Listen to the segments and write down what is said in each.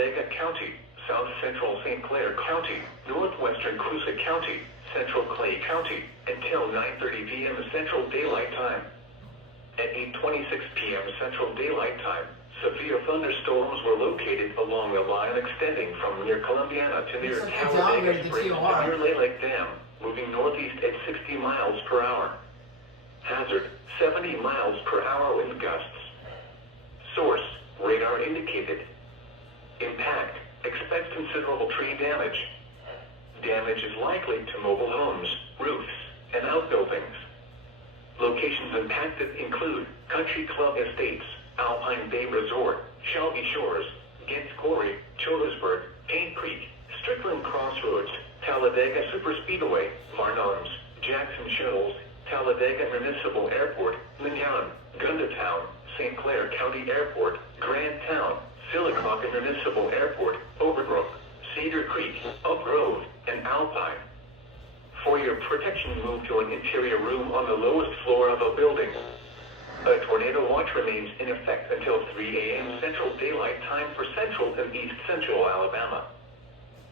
Talladega County, South Central St. Clair County, Northwestern Cruza County, Central Clay County, until 9:30 p.m. Central Daylight Time. At 8:26 p.m. Central Daylight Time, severe thunderstorms were located along the line extending from near Columbiana to near Talladega Springs to near Lay Lake Dam, moving northeast at 60 miles per hour. Hazard, 70 miles per hour wind gusts. Source, radar indicated. Impact, expect considerable tree damage. Damage is likely to mobile homes, roofs, and outbuildings. Locations impacted include Country Club Estates, Alpine Bay Resort, Shelby Shores, Gents Quarry, Chillersburg, Paint Creek, Strickland Crossroads, Talladega Superspeedway, Marnoms, Jackson Shoals, Talladega Municipal Airport, Mignon, Gundatown, St. Clair County Airport, Grand Town, Sylacauga Municipal Airport, Overbrook, Cedar Creek, Oak Grove, and Alpine. For your protection, move to an interior room on the lowest floor of a building. A tornado watch remains in effect until 3 a.m. Central Daylight Time for Central and East Central Alabama.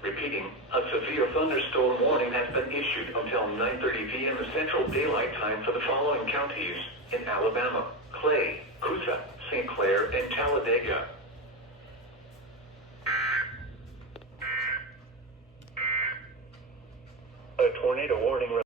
Repeating, a severe thunderstorm warning has been issued until 9:30 p.m. Central Daylight Time for the following counties in Alabama: Clay, Cruza, St. Clair, and Talladega.